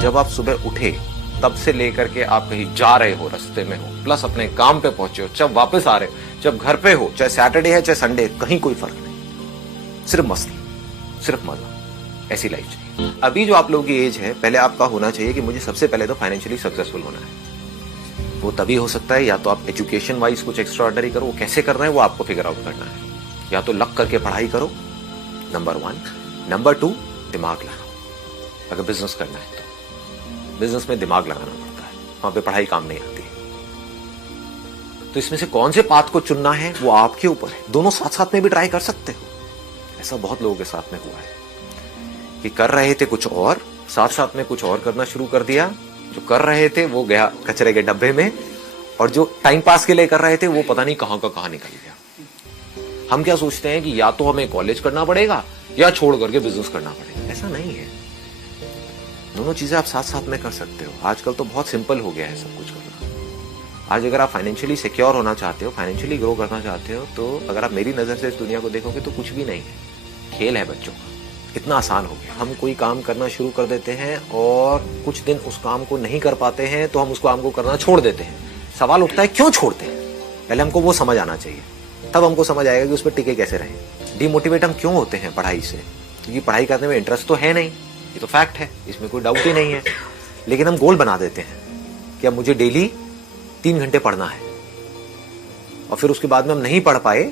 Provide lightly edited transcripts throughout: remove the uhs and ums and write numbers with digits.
जब आप सुबह उठे तब से लेकर के आप कहीं जा रहे हो, रास्ते में हो, प्लस अपने काम पे पहुंचे हो, जब वापस आ रहे हो, जब घर पे हो, चाहे सैटरडे है चाहे संडे, कहीं कोई फर्क नहीं, सिर्फ मस्ती, सिर्फ मजा, ऐसी लाइफ चाहिए। अभी जो आप लोगों की एज है, पहले आपका होना चाहिए कि मुझे सबसे पहले तो फाइनेंशियली सक्सेसफुल होना है। वो तभी हो सकता है या तो आप एजुकेशन वाइज कुछ एक्स्ट्रा ऑर्डिनरी करो, वो कैसे कर रहे हैं वो आपको फिगर आउट करना है, या तो लग करके पढ़ाई करो, नंबर 1। नंबर 2, दिमाग लगाओ। अगर बिजनेस करना है तो बिजनेस में दिमाग लगाना पड़ता है, वहां पे पढ़ाई काम नहीं आती। तो इसमें से कौन से पाथ को चुनना है वो आपके ऊपर है। दोनों साथ साथ में भी ट्राई कर सकते हो। ऐसा बहुत लोगों के साथ में हुआ है कि कर रहे थे कुछ और, साथ साथ में कुछ और करना शुरू कर दिया। जो कर रहे थे वो गया कचरे के डब्बे में, और जो टाइम पास के लिए कर रहे थे वो पता नहीं कहां का कहां निकल गया। हम क्या सोचते हैं कि या तो हमें कॉलेज करना पड़ेगा या छोड़ करके बिजनेस करना पड़ेगा। ऐसा नहीं है, दोनों चीजें आप साथ साथ में कर सकते हो। आजकल तो बहुत सिंपल हो गया है सब कुछ करना। आज अगर आप फाइनेंशियली सिक्योर होना चाहते हो, फाइनेंशियली ग्रो करना चाहते हो, तो अगर आप मेरी नजर से इस दुनिया को देखोगे तो कुछ भी नहीं है, खेल है बच्चों का। कितना आसान हो गया। हम कोई काम करना शुरू कर देते हैं और कुछ दिन उस काम को नहीं कर पाते हैं तो हम उस काम को करना छोड़ देते हैं। सवाल उठता है क्यों छोड़ते हैं, पहले हमको वो समझ आना चाहिए, तब हमको समझ आएगा कि उस पर टिके कैसे रहें। डिमोटिवेट हम क्यों होते हैं पढ़ाई से, क्योंकि पढ़ाई करने में इंटरेस्ट तो है नहीं, ये तो फैक्ट है, इसमें कोई डाउट ही नहीं है। लेकिन हम गोल बना देते हैं कि अब मुझे डेली 3 घंटे पढ़ना है, और फिर उसके बाद में हम नहीं पढ़ पाए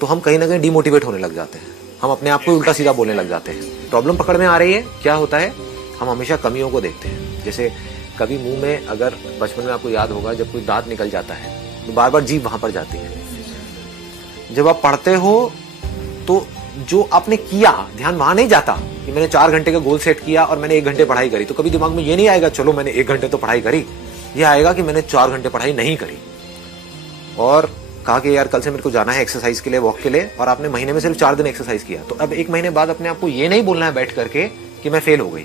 तो हम कहीं ना कहीं डिमोटिवेट होने लग जाते हैं। हम अपने आप को उल्टा सीधा बोलने लग जाते हैं। प्रॉब्लम पकड़ में आ रही है, क्या होता है, हम हमेशा कमियों को देखते हैं। जैसे कभी मुंह में, अगर बचपन में आपको याद होगा, जब कोई दांत निकल जाता है तो बार बार जीभ वहां पर जाती है। जब आप पढ़ते हो तो जो आपने किया ध्यान वहां नहीं जाता कि मैंने 4 घंटे का गोल सेट किया और मैंने 1 घंटे पढ़ाई करी। तो कभी दिमाग में ये नहीं आएगा चलो मैंने 1 घंटे तो पढ़ाई करी, ये आएगा कि मैंने 4 घंटे पढ़ाई नहीं करी, और कहा कि यार कल से मेरे को जाना है एक्सरसाइज के लिए, वॉक के लिए, और आपने महीने में सिर्फ 4 दिन एक्सरसाइज किया। तो अब 1 महीने बाद अपने आपको ये नहीं बोलना है बैठ करके कि मैं फेल हो गई,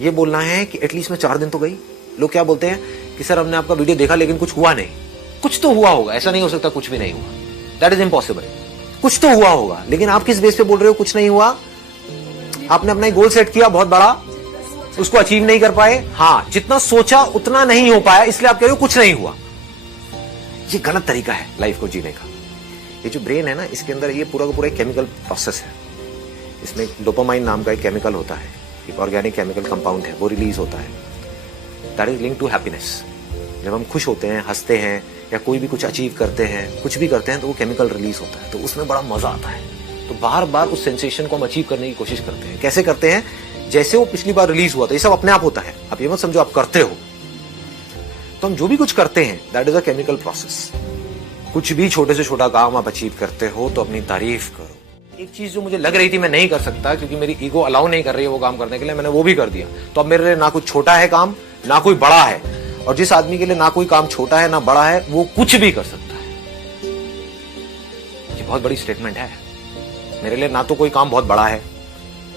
ये बोलना है कि एटलीस्ट मैं 4 दिन तो गई। लोग क्या बोलते हैं कि सर हमने आपका वीडियो देखा लेकिन कुछ हुआ नहीं। कुछ तो हुआ होगा, ऐसा नहीं हो सकता कुछ भी नहीं हुआ, दैट इज इम्पॉसिबल। कुछ तो हुआ होगा, लेकिन आप किस बेस पे बोल रहे हो कुछ नहीं हुआ? आपने अपना गोल सेट किया बहुत बड़ा, उसको अचीव नहीं कर पाए। हाँ, जितना सोचा उतना नहीं हो पाया, इसलिए आप कह रहे हो कुछ नहीं हुआ। ये गलत तरीका है लाइफ को जीने का। ये जो ब्रेन है ना, इसके अंदर ये पूरा का पूरा एक केमिकल प्रोसेस है। इसमें डोपामाइन नाम का एक केमिकल होता है, एक ऑर्गेनिक केमिकल कंपाउंड है, वो रिलीज होता है, that is link to happiness. जब हम खुश होते हैं, हंसते हैं, या कोई भी कुछ अचीव करते हैं, कुछ भी करते हैं, तो वो केमिकल रिलीज होता है, तो उसमें बड़ा मजा आता है। तो बार बार उस सेंसेशन को हम अचीव करने की कोशिश करते हैं। कैसे करते हैं? जैसे वो पिछली बार रिलीज हुआ था, ये सब अपने आप होता है, आप ये मत समझो आप करते हो। तो हम जो भी कुछ करते हैं that is a chemical process. कुछ भी छोटे से छोटा काम आप अचीव करते हो तो अपनी तारीफ करो। एक चीज जो मुझे लग रही थी मैं नहीं कर सकता क्योंकि मेरी ईगो अलाउ नहीं कर रही है वो काम करने के लिए, मैंने वो भी कर दिया। तो अब मेरे लिए ना कुछ छोटा है काम, ना कोई बड़ा है, और जिस आदमी के लिए ना कोई काम छोटा है ना बड़ा है, वो कुछ भी कर सकता है। ये बहुत बड़ी स्टेटमेंट है। मेरे लिए ना तो कोई काम बहुत बड़ा है,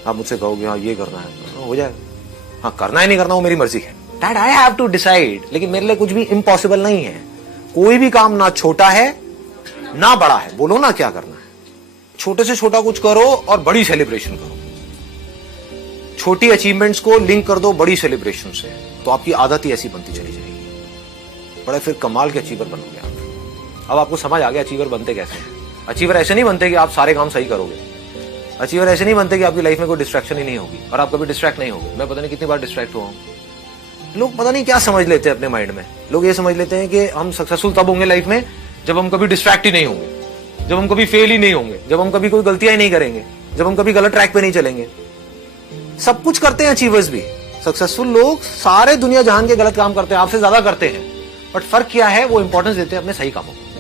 आप मुझसे कहोगे हाँ ये करना है, हो जाएगा। हाँ, करना है नहीं करना वो मेरी मर्जी है, that I have to decide. लेकिन मेरे लिए कुछ भी इम्पॉसिबल नहीं है। कोई भी काम ना छोटा है ना बड़ा है, बोलो ना क्या करना है। छोटे से छोटा कुछ करो और बड़ी सेलिब्रेशन करो। छोटी अचीवमेंट्स को लिंक कर दो बड़ी सेलिब्रेशन से, तो आपकी आदत ही ऐसी बनती चली जाएगी। बड़े फिर कमाल के अचीवर बनोगे आप। अब आपको समझ आ गया अचीवर बनते कैसे हैं। अचीवर ऐसे नहीं बनते कि आप सारे काम सही करोगे। अचीवर ऐसे नहीं बनते कि आपकी लाइफ में कोई डिस्ट्रैक्शन ही नहीं होगी और आप कभी डिस्ट्रैक्ट नहीं होगे। मैं पता नहीं कितनी बार डिस्ट्रैक्ट हुआ हूं। लोग पता नहीं क्या समझ लेते हैं अपने माइंड में। लोग ये समझ लेते हैं कि हम सक्सेसफुल तब होंगे लाइफ में जब हम कभी डिस्ट्रैक्ट ही नहीं होंगे, जब हम कभी फेल ही नहीं होंगे, जब हम कभी कोई गलतियां ही नहीं करेंगे, जब हम कभी गलत ट्रैक पे नहीं चलेंगे। सब कुछ करते हैं अचीवर्स भी। सक्सेसफुल लोग सारे दुनिया जहान के गलत काम करते हैं, आपसे ज्यादा करते हैं, बट फर्क क्या है, वो इंपॉर्टेंस देते हैं अपने सही कामों को।